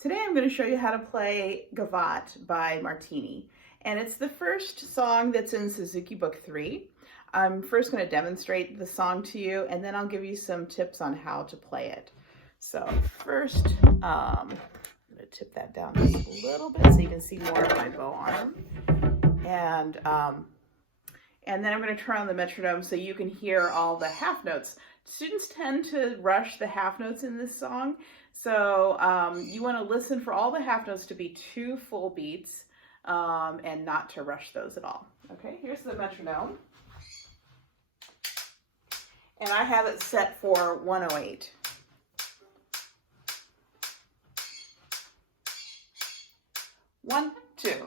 Today I'm going to show you how to play Gavotte by Martini. And it's the first song that's in Suzuki Book 3. I'm first going to demonstrate the song to you, and then I'll give you some tips on how to play it. So first, I'm going to tip that down just a little bit so you can see more of my bow arm. And then I'm going to turn on the metronome so you can hear all the half notes. Students tend to rush the half notes in this song, so you want to listen for all the half notes to be 2 full beats and not to rush those at all. Okay, here's the metronome. And I have it set for 108. One, two.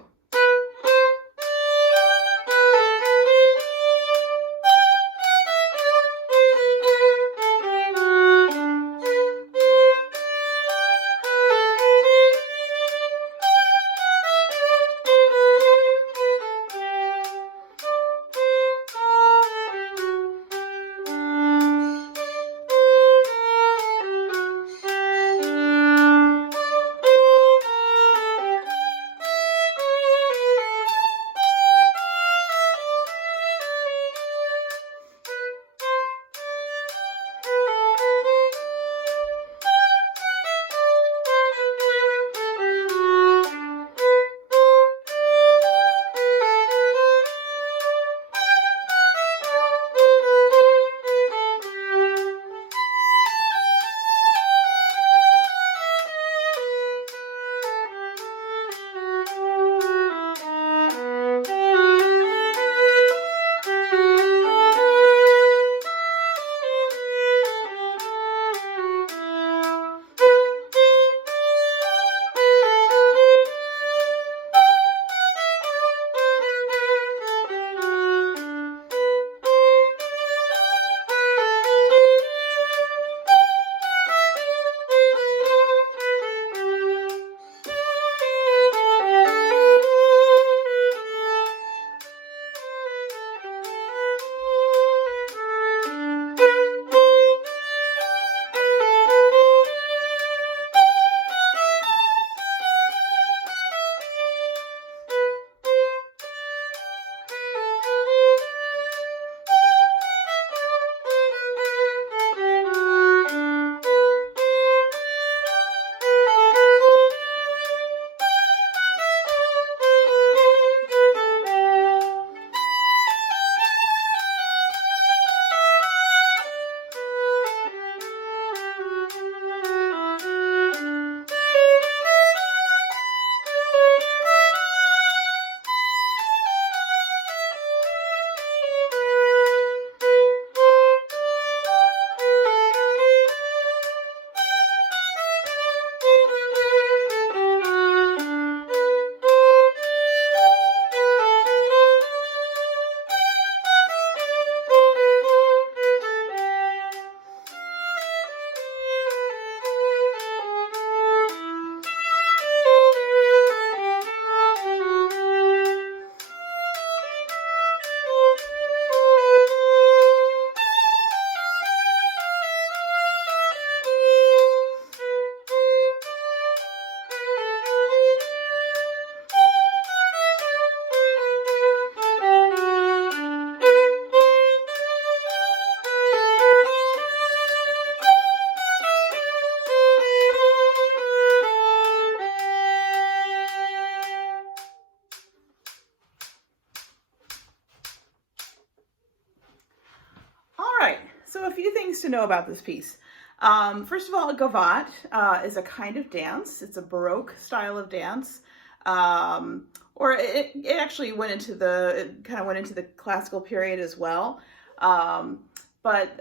So a few things to know about this piece. First of all, a gavotte is a kind of dance. It's a Baroque style of dance, or it actually went into the classical period as well. But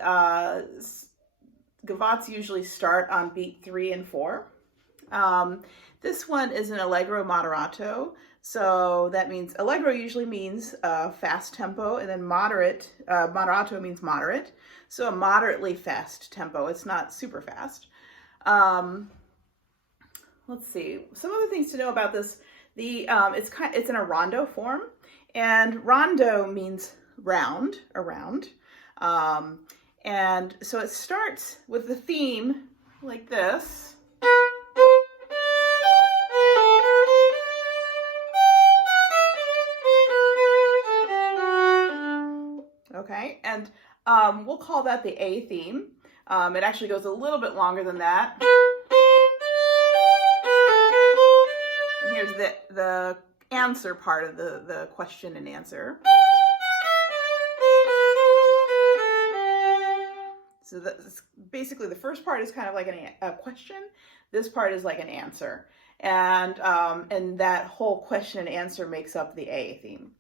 gavottes usually start on beat 3 and 4. This one is an allegro moderato. So that means allegro usually means fast tempo, and then moderato means moderate. So a moderately fast tempo. It's not super fast. Let's see. Some other things to know about this. It's in a rondo form, and rondo means round, around. And so it starts with the theme like this. We'll call that the A theme. It actually goes a little bit longer than that. And here's the answer part of the question and answer. So that's basically the first part is kind of like a question. This part is like an answer. And that whole question and answer makes up the A theme.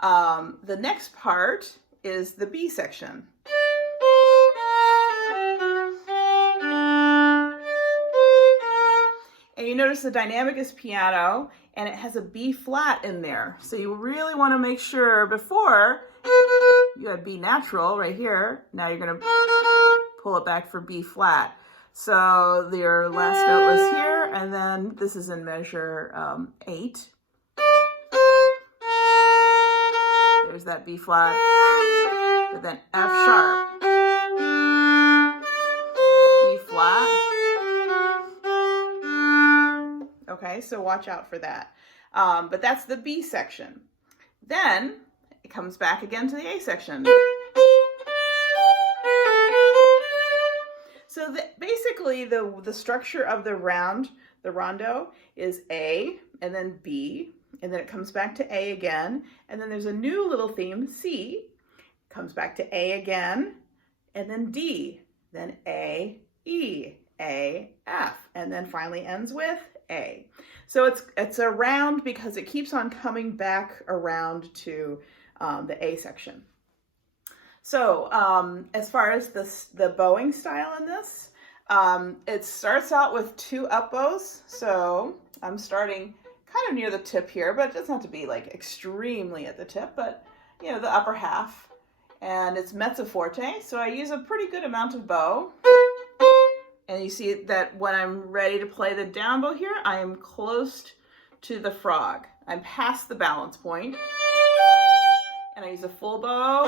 The next part is the B section. And you notice the dynamic is piano, and it has a B flat in there. So you really want to make sure before you had B natural right here. Now you're going to pull it back for B flat. So your last note was here, and then this is in measure 8. There's that B flat, but then F sharp, B flat. Okay, so watch out for that. But that's the B section. Then it comes back again to the A section. So basically the structure of the rondo is A, and then B, and then it comes back to A again, and then there's a new little theme, C, comes back to A again, and then D, then A, E, A, F, and then finally ends with A. So it's around because it keeps on coming back around to the A section. So as far as the bowing style in this, it starts out with 2 up bows. So I'm starting kind of near the tip here, but it doesn't have to be like extremely at the tip, but you know, the upper half. And it's mezzo forte, so I use a pretty good amount of bow. And you see that when I'm ready to play the down bow here, I am close to the frog. I'm past the balance point. And I use a full bow.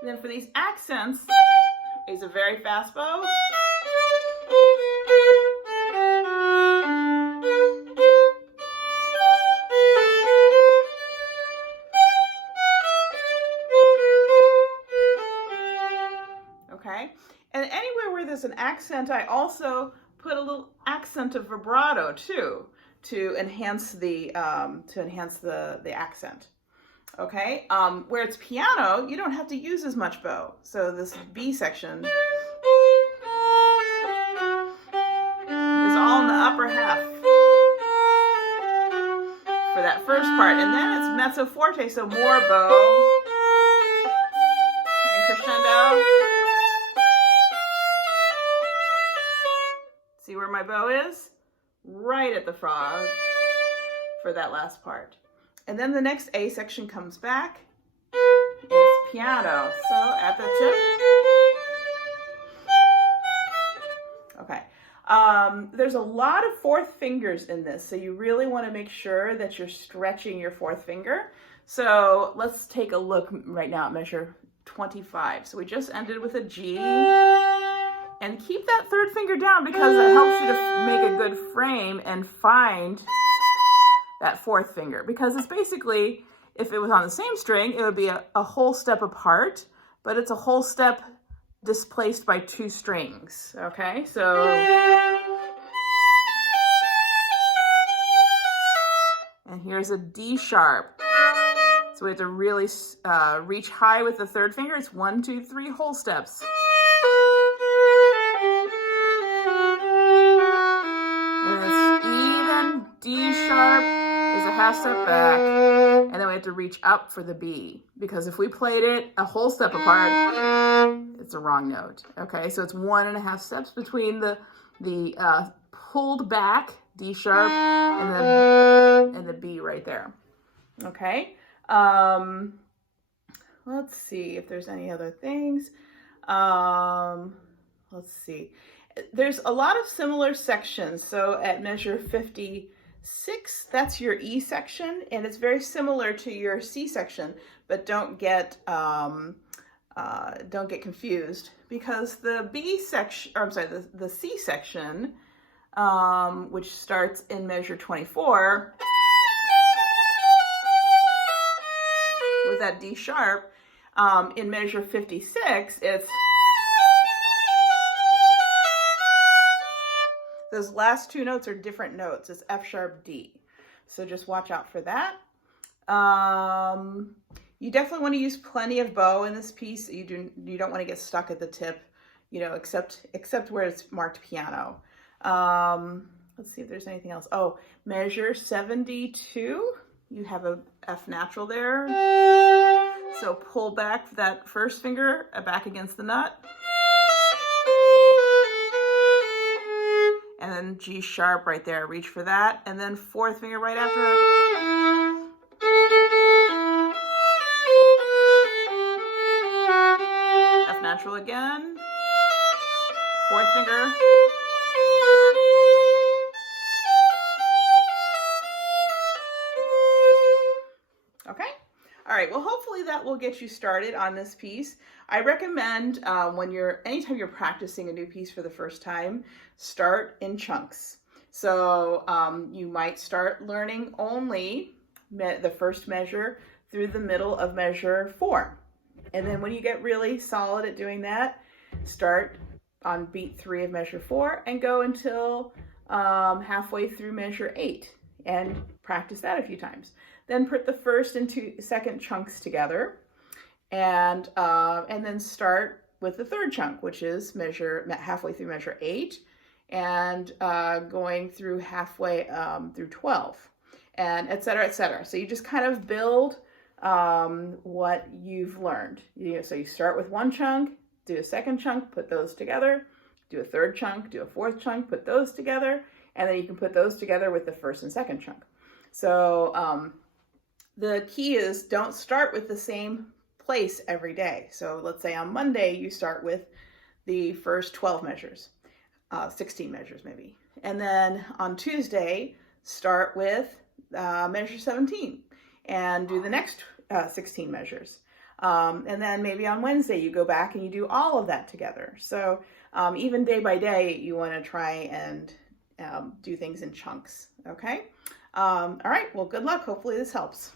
And then for these accents, I use a very fast bow. Okay, and anywhere where there's an accent, I also put a little accent of vibrato too, to enhance the accent. Okay, where it's piano, you don't have to use as much bow. So this B section is all in the upper half for that first part, and then it's mezzo forte, so more bow and crescendo. See where my bow is? Right at the frog for that last part. And then the next A section comes back, and it's piano, so at the tip. Okay, there's a lot of fourth fingers in this, so you really want to make sure that you're stretching your fourth finger. So let's take a look right now at measure 25. So we just ended with a G, and keep that third finger down because it helps you to make a good frame and find that fourth finger, because it's basically, if it was on the same string, it would be a whole step apart, but it's a whole step displaced by 2 strings. Okay, so and here's a D sharp. So we have to really reach high with the third finger. It's 1, 2, 3 whole steps. And it's even D sharp is a half step back, and then we have to reach up for the B, because if we played it a whole step apart, it's a wrong note. Okay, so it's 1.5 steps between the pulled back D sharp and the B right there. Okay, let's see if there's any other things. Let's see. There's a lot of similar sections. So at measure 56, that's your E section, and it's very similar to your C section, but don't get confused, because the B section, or I'm sorry, the C section, which starts in measure 24 with that D sharp, In measure 56, it's those last two notes are different notes. It's F sharp D. So just watch out for that. You definitely want to use plenty of bow in this piece. You don't want to get stuck at the tip, you know, except where it's marked piano. Let's see if there's anything else. Oh, measure 72. You have a F natural there. So pull back that first finger back against the nut. And then G sharp right there, reach for that. And then fourth finger right after it. F natural again. Fourth finger. Okay. All right, well, hopefully that will get you started on this piece. I recommend anytime you're practicing a new piece for the first time, start in chunks. So you might start learning only the first measure through the middle of measure 4. And then when you get really solid at doing that, start on beat 3 of measure 4 and go until halfway through measure 8 and practice that a few times. Then put the first and second chunks together, and then start with the third chunk, which is halfway through measure 8, and going through halfway through 12, and et cetera, et cetera. So you just kind of build what you've learned. So you start with one chunk, do a second chunk, put those together, do a third chunk, do a fourth chunk, put those together, and then you can put those together with the first and second chunk. So the key is don't start with the same place every day. So let's say on Monday you start with the first 12 measures, 16 measures maybe. And then on Tuesday, start with measure 17 and do the next 16 measures. And then maybe on Wednesday you go back and you do all of that together. So even day by day, you want to try and do things in chunks, okay? All right, well, good luck. Hopefully this helps.